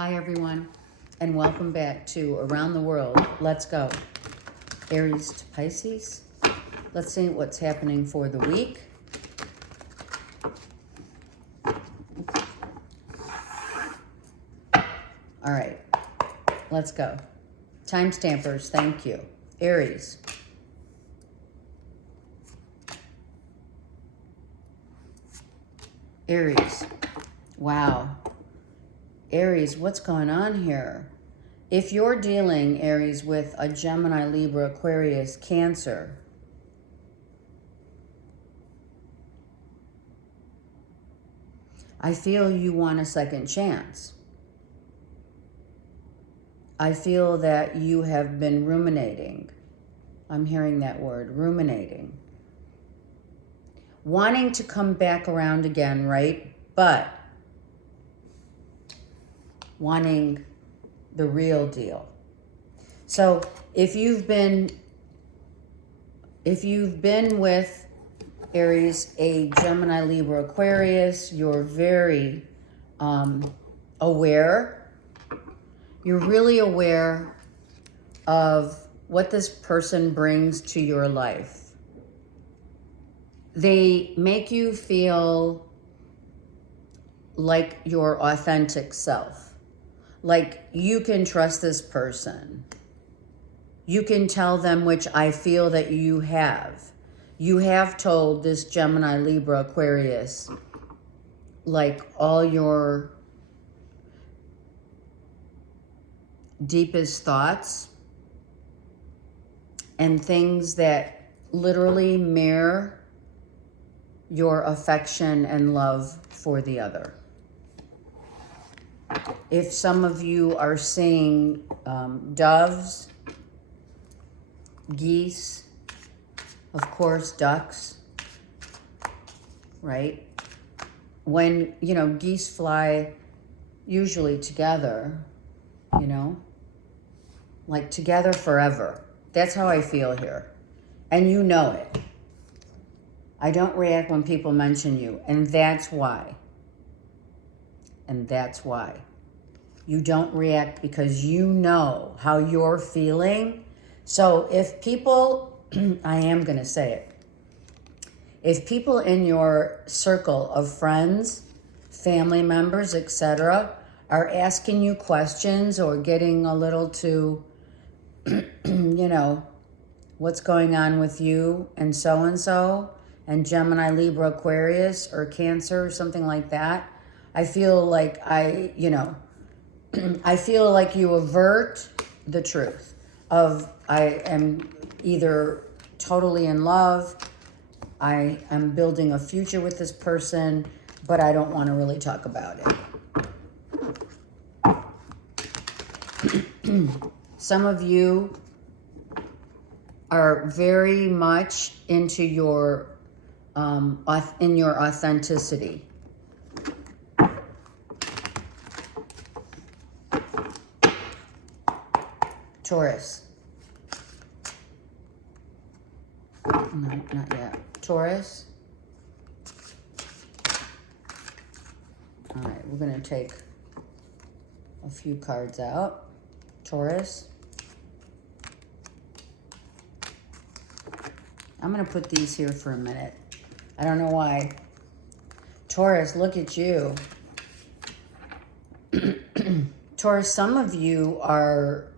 Hi everyone, and welcome back to Around the World. Let's go. Aries to Pisces. Let's see what's happening for the week. All right, let's go. Time stampers, thank you. Aries. Aries. Wow. Aries, what's going on here? If you're dealing, Aries, with a Gemini, Libra, Aquarius, Cancer, I feel you want a second chance. I feel that you have been ruminating. I'm hearing that word, ruminating. Wanting to come back around again, right? But wanting the real deal. So if you've been with Aries, a Gemini, Libra, Aquarius, you're very aware. You're really aware of what this person brings to your life. They make you feel like your authentic self. Like you can trust this person. You can tell them, which I feel that you have. You have told this Gemini, Libra, Aquarius, like all your deepest thoughts and things that literally mirror your affection and love for the other. If some of you are seeing doves, geese, of course, ducks, right? When, geese fly usually together, like together forever. That's how I feel here. And you know it. I don't react when people mention you, and that's why. And that's why. You don't react because you know how you're feeling. So if people, I am going to say it, if people in your circle of friends, family members, etc., are asking you questions or getting a little too, what's going on with you and so, and Gemini, Libra, Aquarius, or Cancer, or something like that, I feel like I feel like you avert the truth of I am either totally in love, I am building a future with this person, but I don't want to really talk about it. Some of you are very much into your in your authenticity. Taurus. No, not yet. Taurus. All right, we're going to take a few cards out. Taurus. I'm going to put these here for a minute. I don't know why. Taurus, look at you. Taurus, some of you are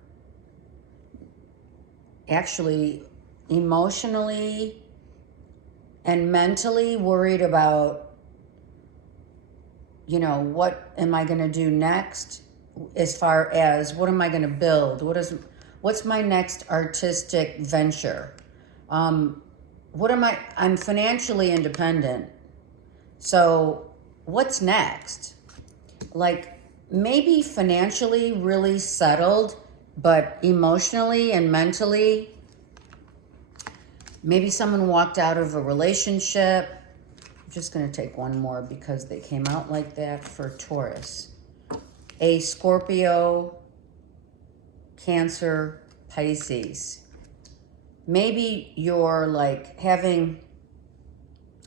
actually emotionally and mentally worried about, what am I going to do next as far as what am I going to build? What's my next artistic venture? I'm financially independent. So what's next? Like maybe financially really settled, but emotionally and mentally, maybe someone walked out of a relationship. I'm just going to take one more because they came out like that for Taurus. A Scorpio, Cancer, Pisces. Maybe you're like having,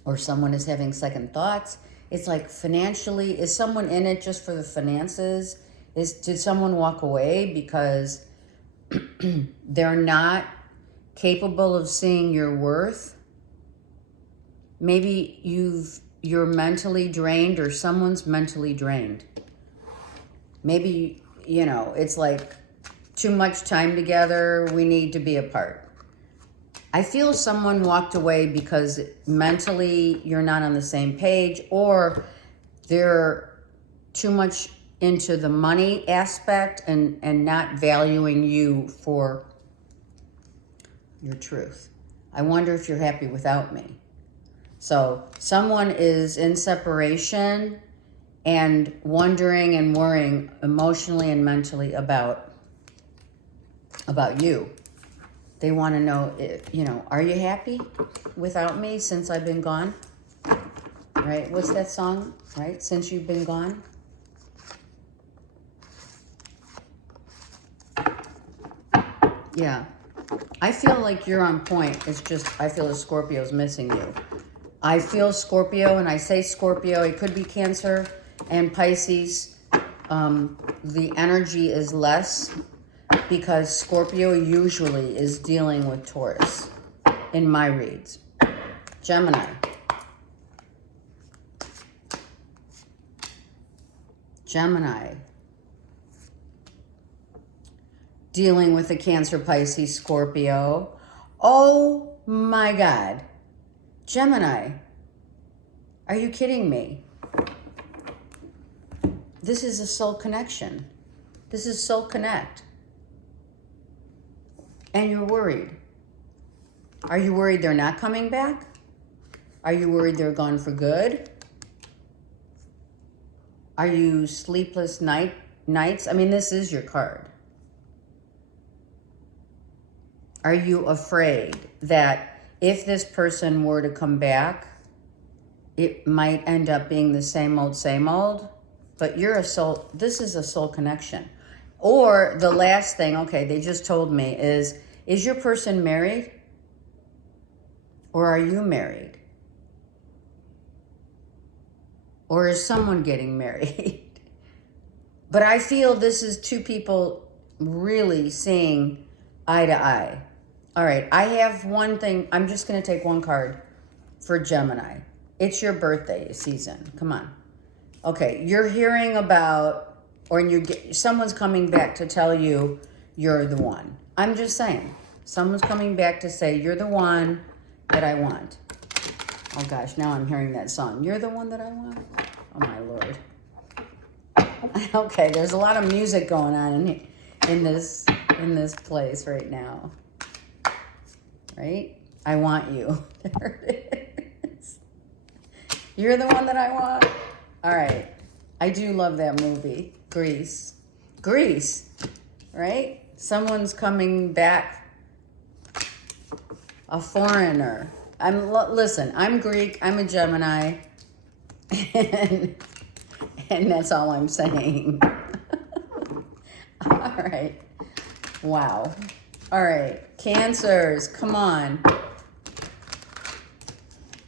or someone is having second thoughts. It's like financially, is someone in it just for the finances? Did someone walk away because they're not capable of seeing your worth? Maybe you're mentally drained, or someone's mentally drained. Maybe, it's like too much time together, we need to be apart. I feel someone walked away because mentally you're not on the same page, or they're too much into the money aspect and not valuing you for your truth. I wonder if you're happy without me. So someone is in separation and wondering and worrying emotionally and mentally about you. They want to know, are you happy without me since I've been gone? Right? What's that song? Right? Since you've been gone? Yeah. I feel like you're on point. It's just, I feel the Scorpio's missing you. I feel Scorpio, and I say Scorpio, it could be Cancer and Pisces. The energy is less because Scorpio usually is dealing with Taurus in my reads. Gemini. Dealing with the Cancer, Pisces, Scorpio. Oh my God. Gemini. Are you kidding me? This is a soul connection. This is soul connect. And you're worried. Are you worried they're not coming back? Are you worried they're gone for good? Are you sleepless nights? I mean, this is your card. Are you afraid that if this person were to come back, it might end up being the same old, but you're a soul, this is a soul connection. Or the last thing, okay, they just told me is your person married? Or are you married? Or is someone getting married? But I feel this is two people really seeing eye to eye. All right, I have one thing. I'm just going to take one card for Gemini. It's your birthday season. Come on. Okay, you're hearing about, or someone's coming back to tell you you're the one. I'm just saying. Someone's coming back to say you're the one that I want. Oh gosh, now I'm hearing that song. You're the one that I want? Oh my Lord. Okay, there's a lot of music going on in this place right now. Right? I want you. There it is. You're the one that I want? All right. I do love that movie. Grease, right? Someone's coming back. A foreigner. Listen, I'm Greek. I'm a Gemini. And that's all I'm saying. All right. Wow. All right. Cancers, come on.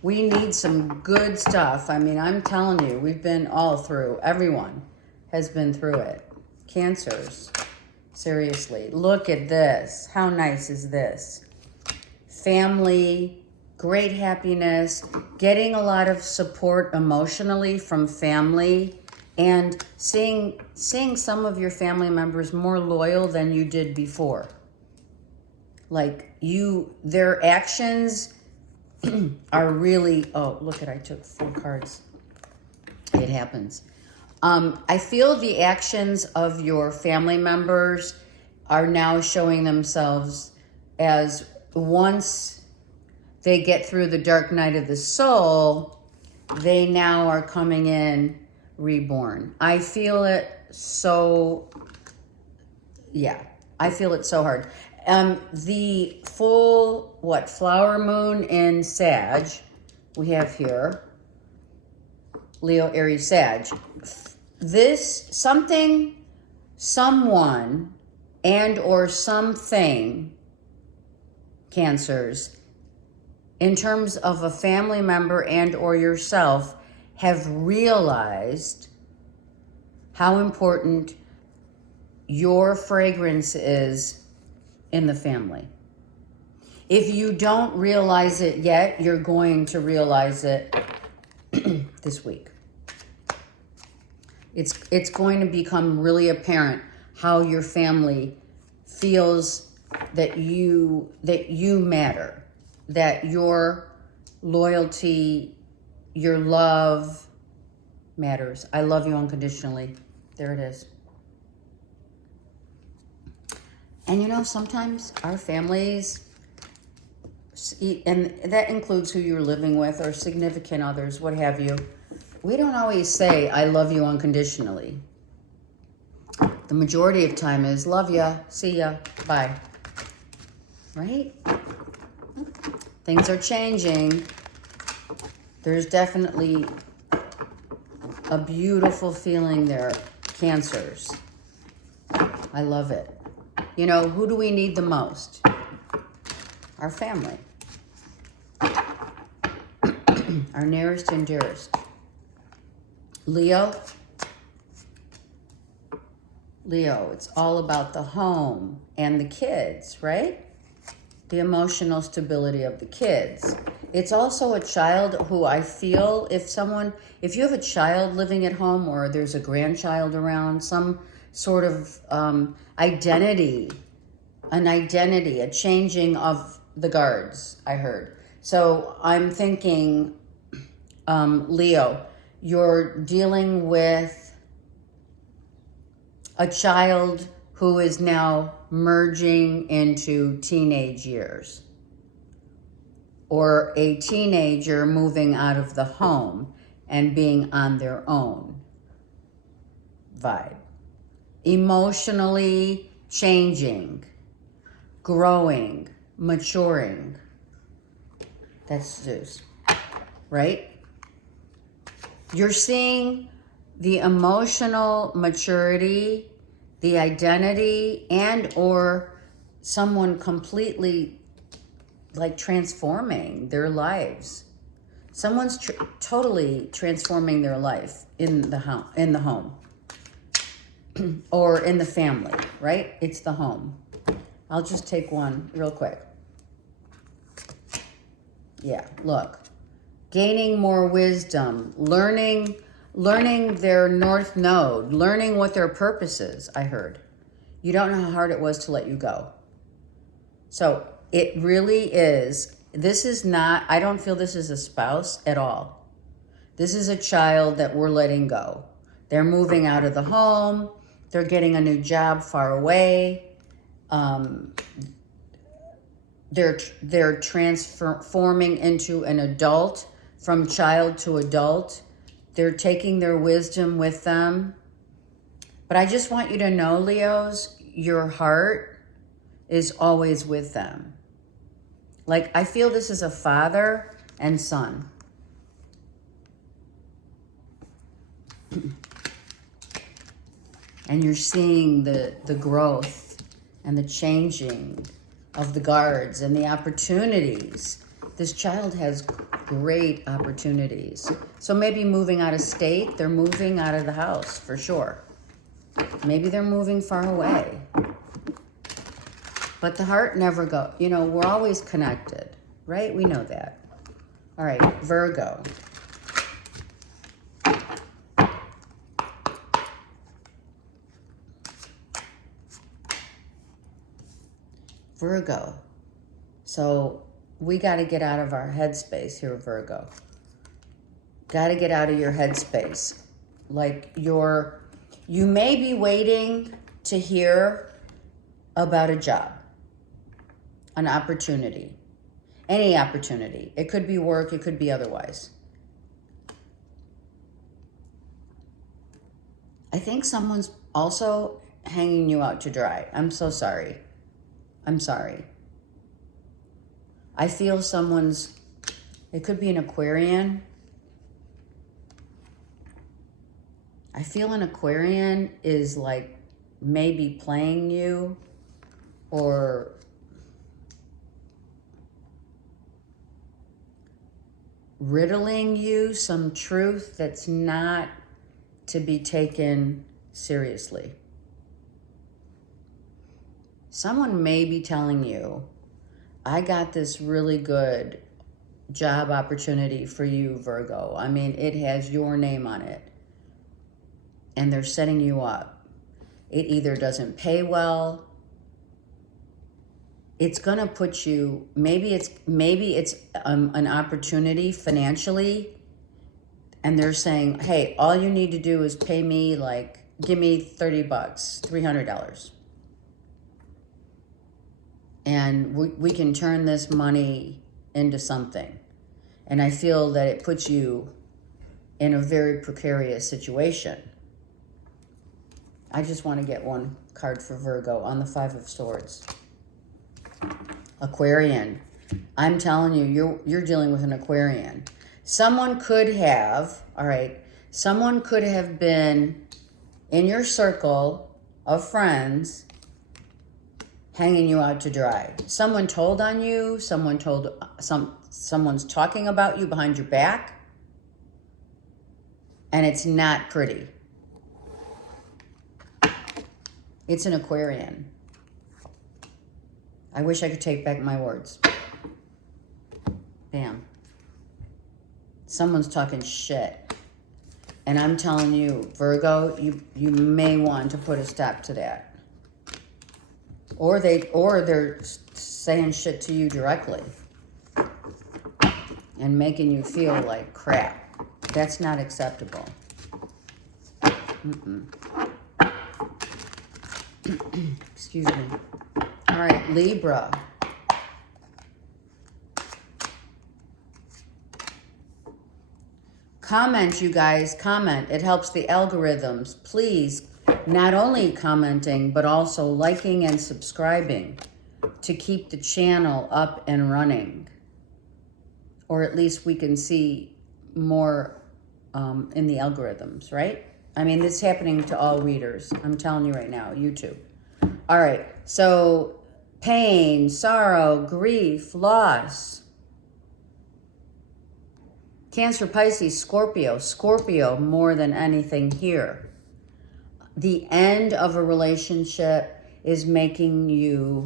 We need some good stuff. I mean, I'm telling you, we've been all through. Everyone has been through it. Cancers, seriously. Look at this. How nice is this? Family, great happiness, getting a lot of support emotionally from family, and seeing some of your family members more loyal than you did before. Like their actions are really, oh, look at, I took 4 cards. It happens. I feel the actions of your family members are now showing themselves as, once they get through the dark night of the soul, they now are coming in reborn. I feel it so, yeah, I feel it so hard. The full, flower moon in Sag, we have here, Leo, Aries, Sag. This, someone, and or something, Cancers, in terms of a family member and or yourself, have realized how important your fragrance is in the family. If you don't realize it yet, you're going to realize it this week. It's going to become really apparent how your family feels that you matter, that your loyalty, your love matters. I love you unconditionally. There it is. And you know, sometimes our families, and that includes who you're living with or significant others, what have you, we don't always say, I love you unconditionally. The majority of time is, love ya, see ya, bye. Right? Things are changing. There's definitely a beautiful feeling there. Cancers. I love it. You know, who do we need the most? Our family. Our nearest and dearest. Leo, it's all about the home and the kids, right? The emotional stability of the kids. It's also a child who I feel if you have a child living at home or there's a grandchild around, some sort of identity, a changing of the guards, I heard. So I'm thinking, Leo, you're dealing with a child who is now merging into teenage years, or a teenager moving out of the home and being on their own vibe. Emotionally changing, growing, maturing. That's Zeus, right? You're seeing the emotional maturity, the identity, and or someone completely like transforming their lives. Someone's totally transforming their life in the home or in the family, right? It's the home. I'll just take one real quick. Yeah, look. Gaining more wisdom, learning their north node, learning what their purpose is, I heard. You don't know how hard it was to let you go. So it really is, I don't feel this is a spouse at all. This is a child that we're letting go. They're moving out of the home. They're getting a new job far away. They're transforming into an adult, from child to adult. They're taking their wisdom with them. But I just want you to know, Leos, your heart is always with them. Like, I feel this is a father and son. And you're seeing the growth and the changing of the guards and the opportunities. This child has great opportunities. So maybe moving out of state, they're moving out of the house for sure. Maybe they're moving far away. But the heart never goes. You know, we're always connected, right? We know that. All right, Virgo. Virgo. So we got to get out of our headspace here, Virgo. Got to get out of your headspace. Like you may be waiting to hear about a job, an opportunity, any opportunity. It could be work, it could be otherwise. I think someone's also hanging you out to dry. I'm so sorry. I'm sorry. I feel it could be an Aquarian. I feel an Aquarian is like maybe playing you or riddling you some truth that's not to be taken seriously. Someone may be telling you, I got this really good job opportunity for you, Virgo. I mean, it has your name on it. And they're setting you up. It either doesn't pay well. It's going to put you, maybe it's an opportunity financially. And they're saying, hey, all you need to do is pay me, like, give me $30, $300. And we can turn this money into something. And I feel that it puts you in a very precarious situation. I just want to get one card for Virgo on the Five of Swords. Aquarian. I'm telling you, you're dealing with an Aquarian. Someone could have, someone could have been in your circle of friends hanging you out to dry. Someone told on you, someone's talking about you behind your back, and it's not pretty. It's an Aquarian. I wish I could take back my words. Bam. Someone's talking shit. And I'm telling you, Virgo, you may want to put a stop to that. Or they're saying shit to you directly and making you feel like crap. That's not acceptable. Excuse me. All right, Libra. Comment, you guys, comment. It helps the algorithms. Please, not only commenting, but also liking and subscribing to keep the channel up and running. Or at least we can see more in the algorithms, right? I mean, this is happening to all readers. I'm telling you right now, YouTube. All right, so pain, sorrow, grief, loss. Cancer, Pisces, Scorpio. Scorpio more than anything here. The end of a relationship is making you,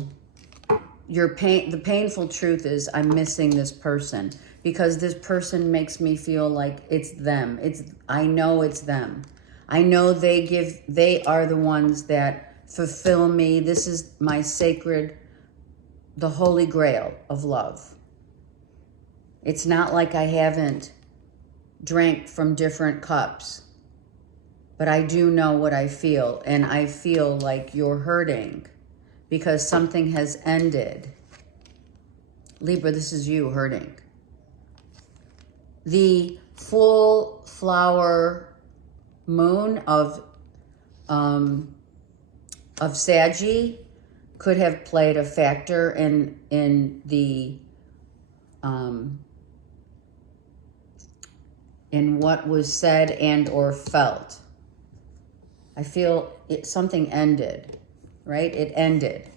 the painful truth is I'm missing this person because this person makes me feel like it's them. I know it's them. I know they are the ones that fulfill me. This is my sacred, the holy grail of love. It's not like I haven't drank from different cups, but I do know what I feel, and I feel like you're hurting because something has ended. Libra, this is you hurting. The full flower moon of Saggy could have played a factor in the in what was said and or felt. I feel something ended, right? It ended.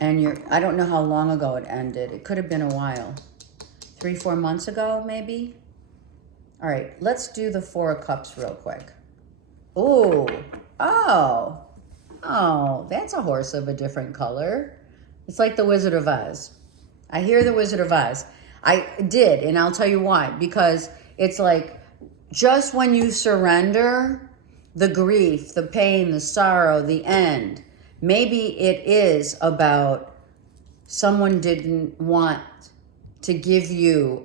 And I don't know how long ago it ended. It could have been a while. 3-4 months ago, maybe? All right, let's do the Four of Cups real quick. Ooh, oh, that's a horse of a different color. It's like the Wizard of Oz. I hear the Wizard of Oz. I did, and I'll tell you why. Because it's like just when you surrender the grief, the pain, the sorrow, the end, maybe it is about someone didn't want to give you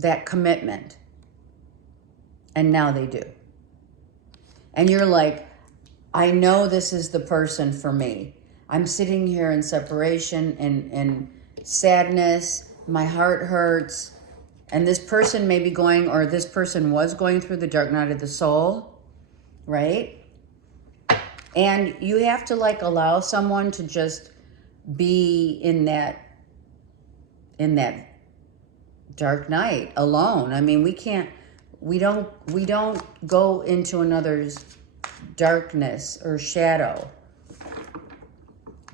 that commitment, and now they do. And you're like, I know this is the person for me. I'm sitting here in separation and sadness. My heart hurts. And this person may be going, or this person was going through the dark night of the soul, right? And you have to like allow someone to just be in that dark night alone. I mean, we don't go into another's darkness or shadow.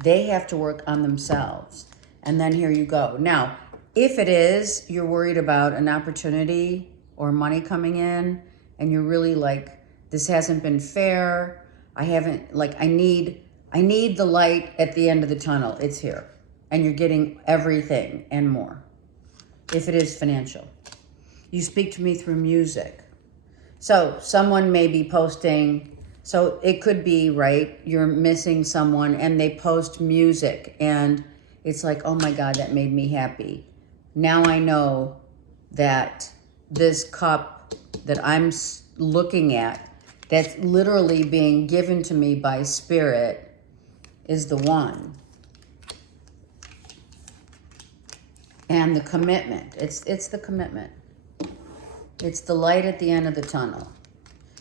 They have to work on themselves. And then here you go. Now, if it is, you're worried about an opportunity or money coming in, and you're really like, this hasn't been fair. I need I need the light at the end of the tunnel. It's here. And you're getting everything and more. If it is financial. You speak to me through music. So someone may be posting, so it could be, right, you're missing someone and they post music and it's like, oh my God, that made me happy. Now I know that this cup that I'm looking at, that's literally being given to me by Spirit, is the one. And the commitment. It's the commitment. It's the light at the end of the tunnel.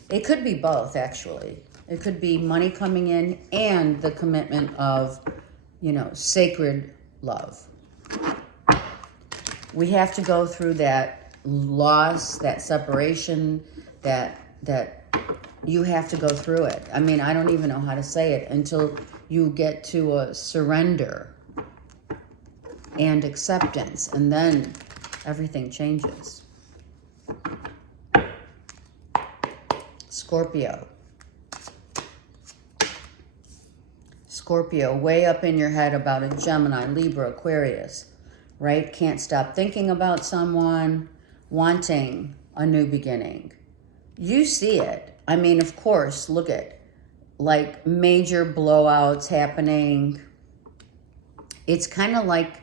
It could be both, actually. It could be money coming in and the commitment of, you know, sacred love. We have to go through that loss, that separation, that you have to go through it. I mean, I don't even know how to say it until you get to a surrender and acceptance, and then everything changes. Scorpio. Scorpio, way up in your head about a Gemini, Libra, Aquarius, right? Can't stop thinking about someone, wanting a new beginning. You see it. I mean, of course, look at like major blowouts happening. It's kind of like,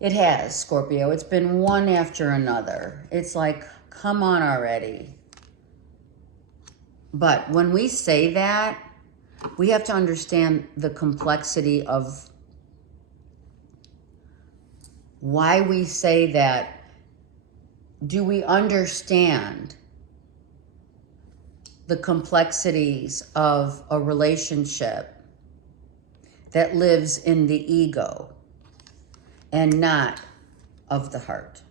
it has, Scorpio. It's been one after another. It's like, come on already. But when we say that, we have to understand the complexity of why we say that. Do we understand the complexities of a relationship that lives in the ego and not of the heart?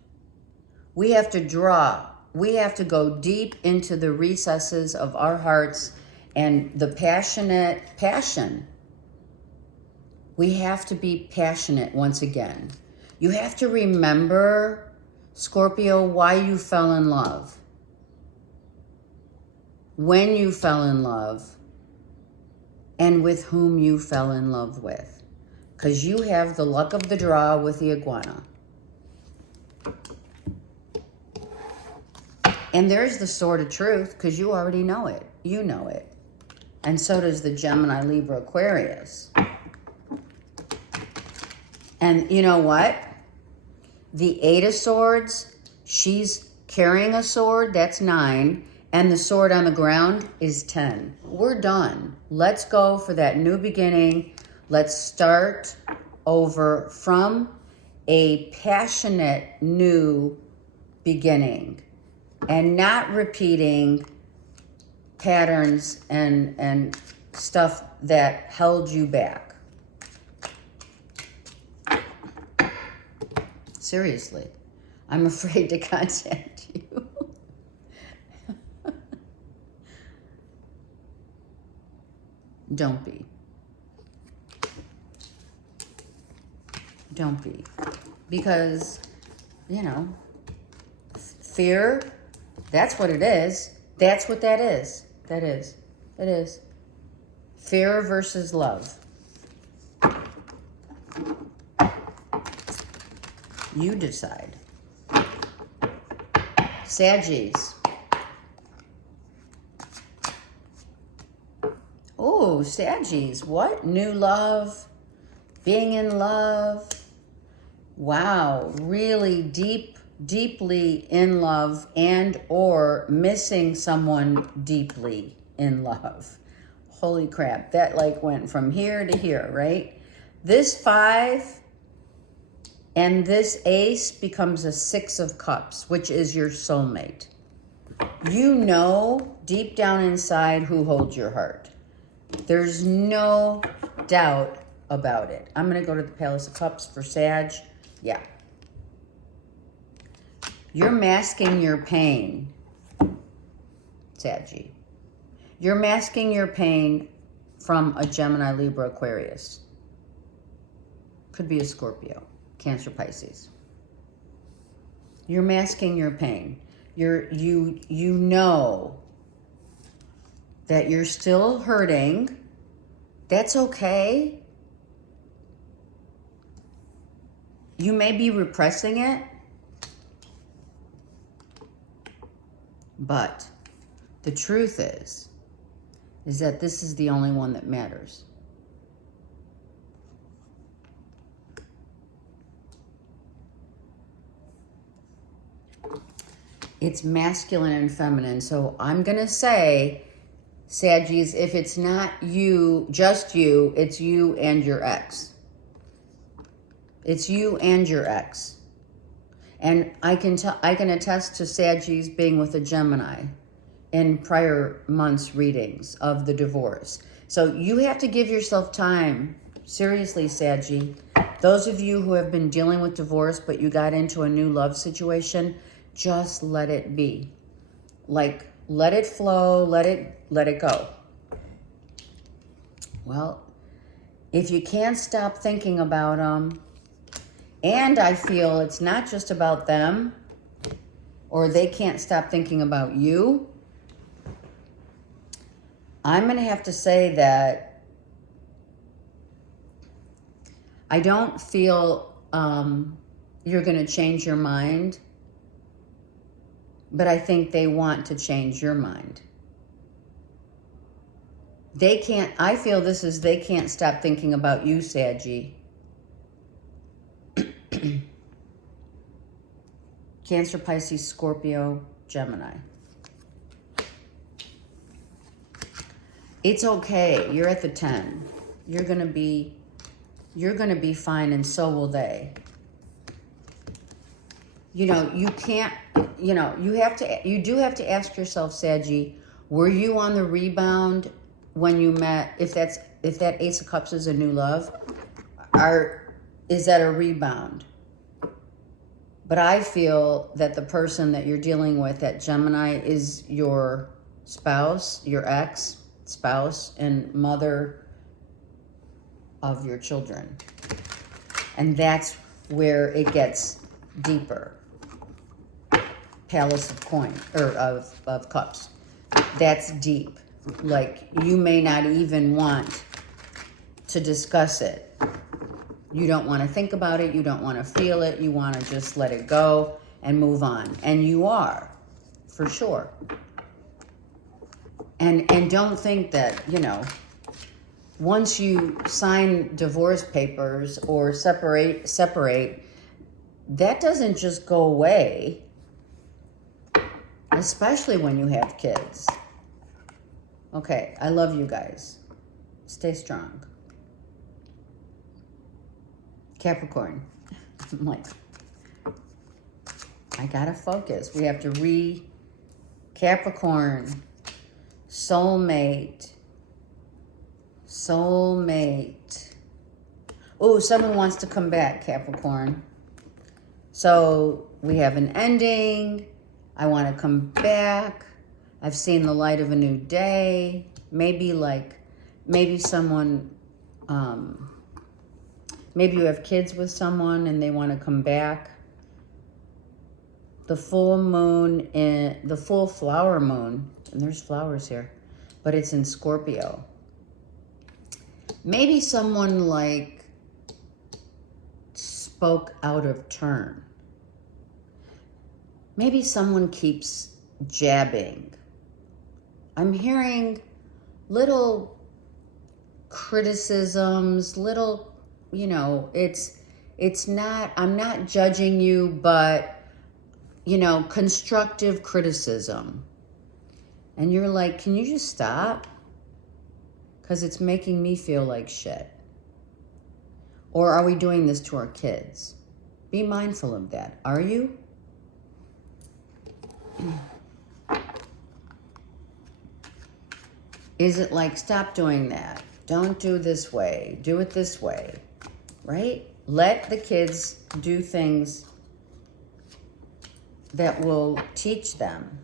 We have to we have to go deep into the recesses of our hearts and the passion. We have to be passionate once again. You have to remember, Scorpio, why you fell in love. When you fell in love, and with whom you fell in love with. Because you have the luck of the draw with the iguana. And there's the sword of truth, because you already know it. You know it. And so does the Gemini, Libra, Aquarius. And you know what? The Eight of Swords, she's carrying a sword, that's 9. And the sword on the ground is 10. We're done. Let's go for that new beginning. Let's start over from a passionate new beginning and not repeating patterns and stuff that held you back. Seriously, I'm afraid to contact you. Don't be. Don't be. Because, you know, fear, that's what it is. That's what that is. That is. It is. Fear versus love. You decide. Saggies. Oh, Saggies. What? New love. Being in love. Wow. Really deeply in love and or missing someone deeply in love. Holy crap. That like went from here to here, right? This 5 and this ace becomes a 6 of cups, which is your soulmate. You know deep down inside who holds your heart. There's no doubt about it. I'm going to go to the Palace of Cups for Sag. Yeah. You're masking your pain, Saggy. You're masking your pain from a Gemini, Libra, Aquarius. Could be a Scorpio, Cancer, Pisces. You're masking your pain. You know that you're still hurting That's okay. You may be repressing it, but the truth is that this is the only one that matters. It's masculine and feminine. So I'm going to say, Saggies, if it's not you, just you, it's you and your ex. It's you and your ex. And I can attest to Saggies being with a Gemini in prior months' readings of the divorce. So you have to give yourself time. Seriously, Saggy. Those of you who have been dealing with divorce, but you got into a new love situation, just let it be. Like, let it flow, let it go. Well, if you can't stop thinking about them, and I feel it's not just about them, or they can't stop thinking about you, I'm going to have to say that I don't feel you're going to change your mind, but I think they want to change your mind. They can't, I feel this is, they can't stop thinking about you, Saggy. Cancer, Pisces, Scorpio, Gemini. It's okay. You're at the 10. You're going to be fine, and so will they. You know, you can't, you know, you do have to ask yourself, Saggy, were you on the rebound when you met? If that Ace of Cups is a new love, is that a rebound? But I feel that the person that you're dealing with, that Gemini, is your spouse, your ex, spouse, and mother of your children. And that's where it gets deeper. Palace of coins, or of cups. That's deep. Like, you may not even want to discuss it. You don't want to think about it. You don't want to feel it. You want to just let it go and move on. And you are, for sure. And don't think that, you know, once you sign divorce papers or separate, that doesn't just go away, especially when you have kids. Okay, I love you guys. Stay strong. Capricorn. I'm like, I gotta focus. We have to Capricorn. Soulmate. Oh, someone wants to come back, Capricorn. So we have an ending. I want to come back. I've seen the light of a new day. Maybe someone, maybe you have kids with someone and they want to come back. The full moon, the full flower moon, and there's flowers here, but it's in Scorpio. Maybe someone like spoke out of turn. Maybe someone keeps jabbing. I'm hearing little criticisms, little, you know, it's not, I'm not judging you, but, you know, constructive criticism. And you're like, can you just stop? Because it's making me feel like shit. Or are we doing this to our kids? Be mindful of that. Are you? Is it like, stop doing that? Don't do this way. Do it this way. Right? Let the kids do things that will teach them.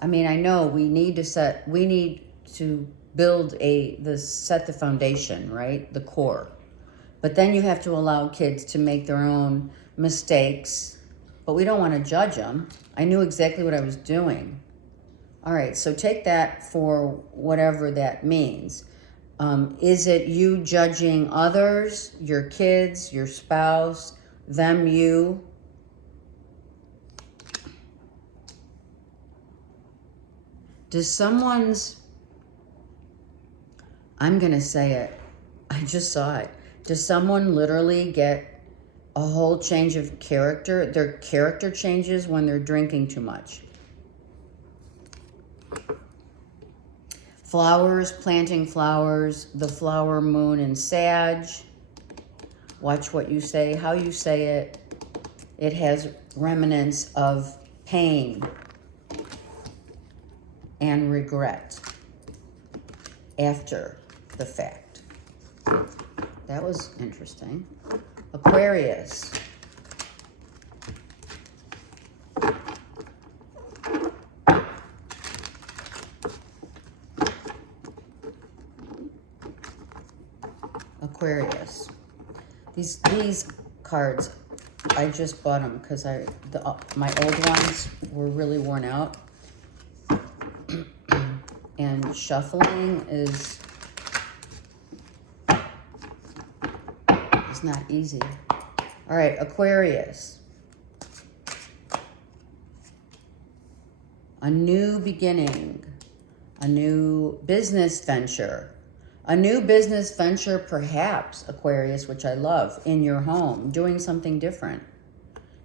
I mean, I know we need to set the foundation, right? The core. But then you have to allow kids to make their own mistakes, but we don't want to judge them. I knew exactly what I was doing. All right, so take that for whatever that means. Is it you judging others, your kids, your spouse, them, you? Does someone's, I'm going to say it, I just saw it. Does someone literally get a whole change of character? Their character changes when they're drinking too much. Flowers, planting flowers, the flower moon in Sag. Watch what you say, how you say it. It has remnants of pain and regret after the fact. That was interesting. Aquarius. Aquarius. These cards, I just bought them because my old ones were really worn out. And shuffling is not easy. All right, Aquarius. A new beginning, a new business venture. A new business venture, perhaps, Aquarius, which I love, in your home, doing something different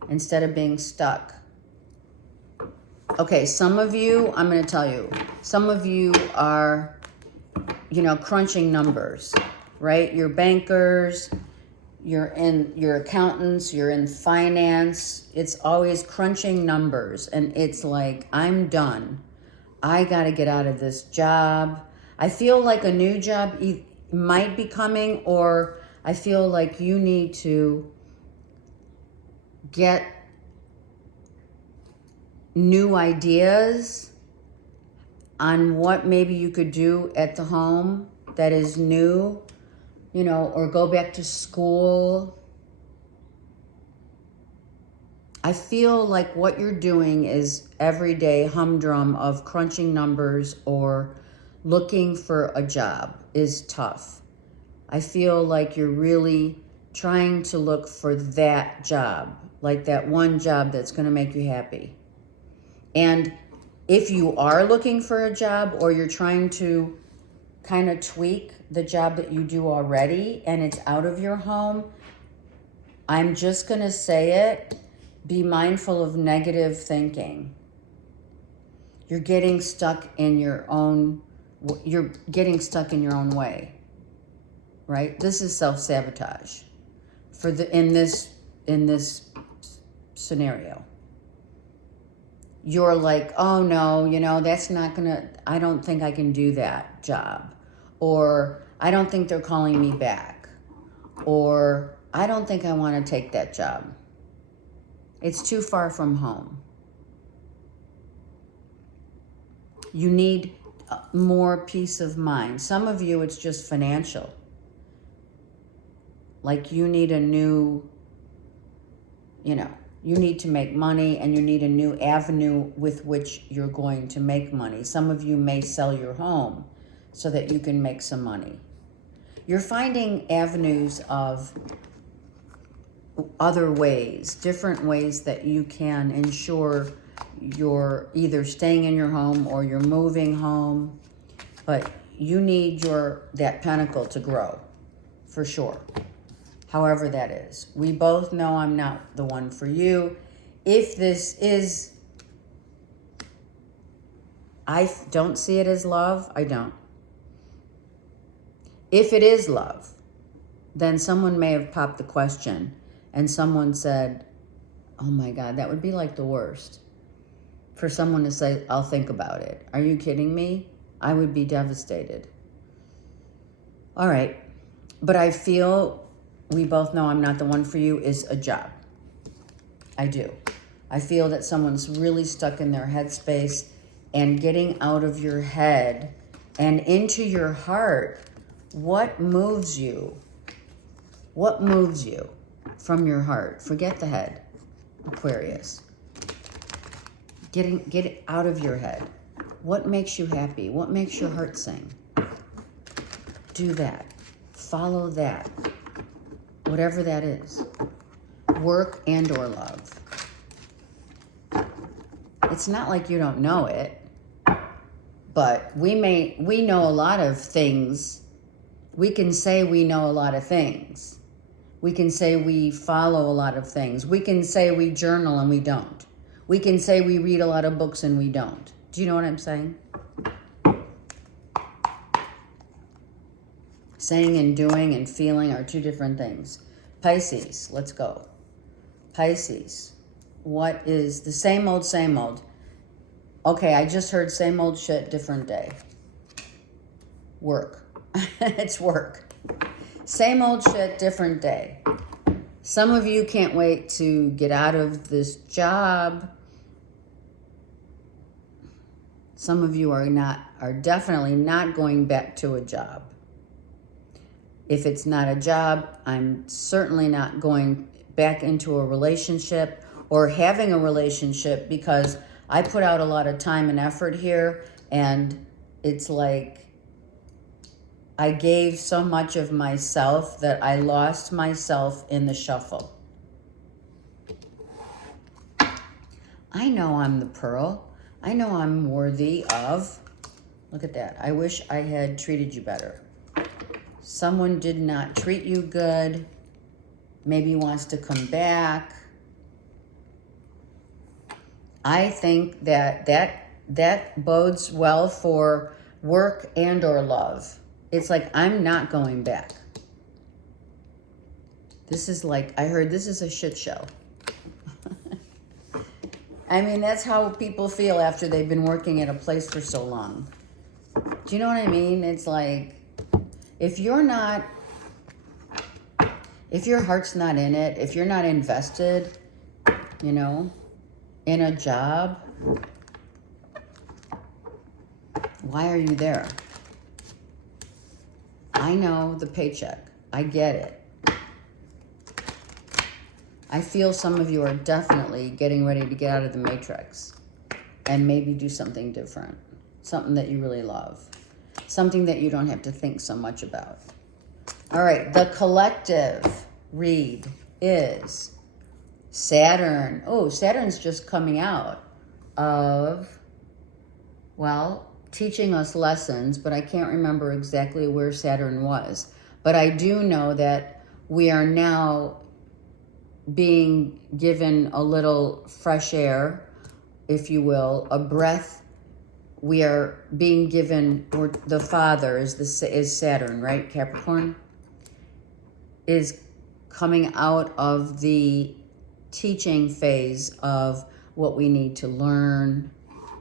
instead of being stuck. Okay, some of you, I'm going to tell you, some of you are, crunching numbers, right? You're bankers, you're accountants, you're in finance. It's always crunching numbers, and it's like, I'm done. I got to get out of this job. I feel like a new job might be coming, or I feel like you need to get new ideas on what maybe you could do at the home that is new, or go back to school. I feel like what you're doing is everyday humdrum of crunching numbers or looking for a job is tough. I feel like you're really trying to look for that job, like that one job that's going to make you happy. And if you are looking for a job, or you're trying to kind of tweak the job that you do already and it's out of your home, I'm just going to say it, be mindful of negative thinking. You're getting stuck in your own way, right? This is self-sabotage in this scenario. You're like, oh no, that's not I don't think I can do that job. Or I don't think they're calling me back. Or I don't think I want to take that job. It's too far from home. You need more peace of mind. Some of you, it's just financial. Like you need a new, you need to make money, and you need a new avenue with which you're going to make money. Some of you may sell your home so that you can make some money. You're finding avenues of other ways, different ways that you can ensure you're either staying in your home or you're moving home. But you need that pentacle to grow, for sure. However that is. We both know I'm not the one for you. If this is, I don't see it as love. I don't. If it is love, then someone may have popped the question and someone said, oh my God, that would be like the worst. For someone to say, I'll think about it. Are you kidding me? I would be devastated. All right. But I feel, we both know I'm not the one for you, is a job. I do. I feel that someone's really stuck in their headspace, and getting out of your head and into your heart. What moves you? What moves you from your heart? Forget the head, Aquarius. Get it out of your head. What makes you happy? What makes your heart sing? do that. Follow that. Whatever that is. Work and or love. It's not like you don't know it. But we know a lot of things. We can say we know a lot of things. We can say we follow a lot of things. We can say we journal and we don't. We can say we read a lot of books and we don't. Do you know what I'm saying? Saying and doing and feeling are two different things. Pisces, let's go. Pisces, what is the same old, same old? Okay, I just heard same old shit, different day. Work. It's work. Same old shit, different day. Some of you can't wait to get out of this job. Some of you are definitely not going back to a job. If it's not a job, I'm certainly not going back into a relationship or having a relationship, because I put out a lot of time and effort here, and it's like I gave so much of myself that I lost myself in the shuffle. I know I'm the pearl. I know I'm worthy of. Look at that. I wish I had treated you better. Someone did not treat you good. Maybe wants to come back. I think that bodes well for work and or love. It's like, I'm not going back. This is like, I heard this is a shit show. I mean, that's how people feel after they've been working at a place for so long. Do you know what I mean? It's like, if your heart's not in it, if you're not invested, you know, in a job, why are you there? I know the paycheck. I get it. I feel some of you are definitely getting ready to get out of the matrix and maybe do something different, something that you really love, something that you don't have to think so much about. All right, the collective read is Saturn. Oh, Saturn's just coming out of, well, teaching us lessons, but I can't remember exactly where Saturn was. But I do know that we are now being given a little fresh air, if you will, a breath. We are being given, or the father is Saturn, right? Capricorn is coming out of the teaching phase of what we need to learn,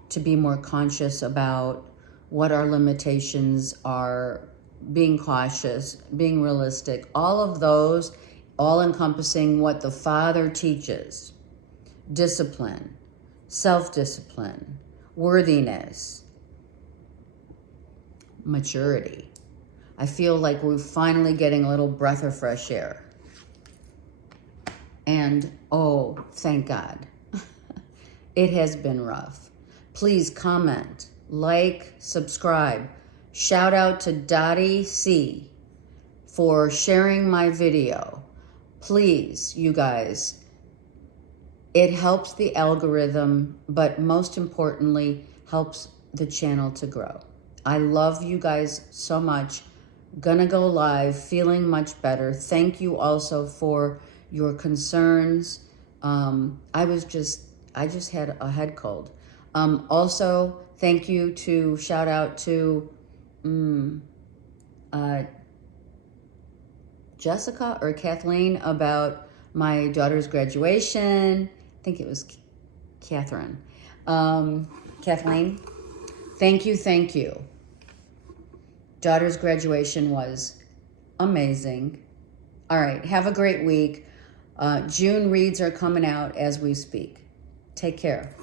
to be more conscious about what our limitations are, being cautious, being realistic, all of those, all encompassing what the Father teaches: discipline, self-discipline, worthiness, maturity. I feel like we're finally getting a little breath of fresh air. And, oh, thank God. It has been rough. Please comment, like, subscribe. Shout out to Dottie C for sharing my video. Please, you guys, it helps the algorithm, but most importantly, helps the channel to grow. I love you guys so much. Gonna go live, feeling much better. Thank you also for your concerns. I just had a head cold. Also, thank you to, shout out to Jessica or Kathleen about my daughter's graduation. I think it was Catherine. Kathleen, thank you. Daughter's graduation was amazing. All right, have a great week. June reads are coming out as we speak. Take care.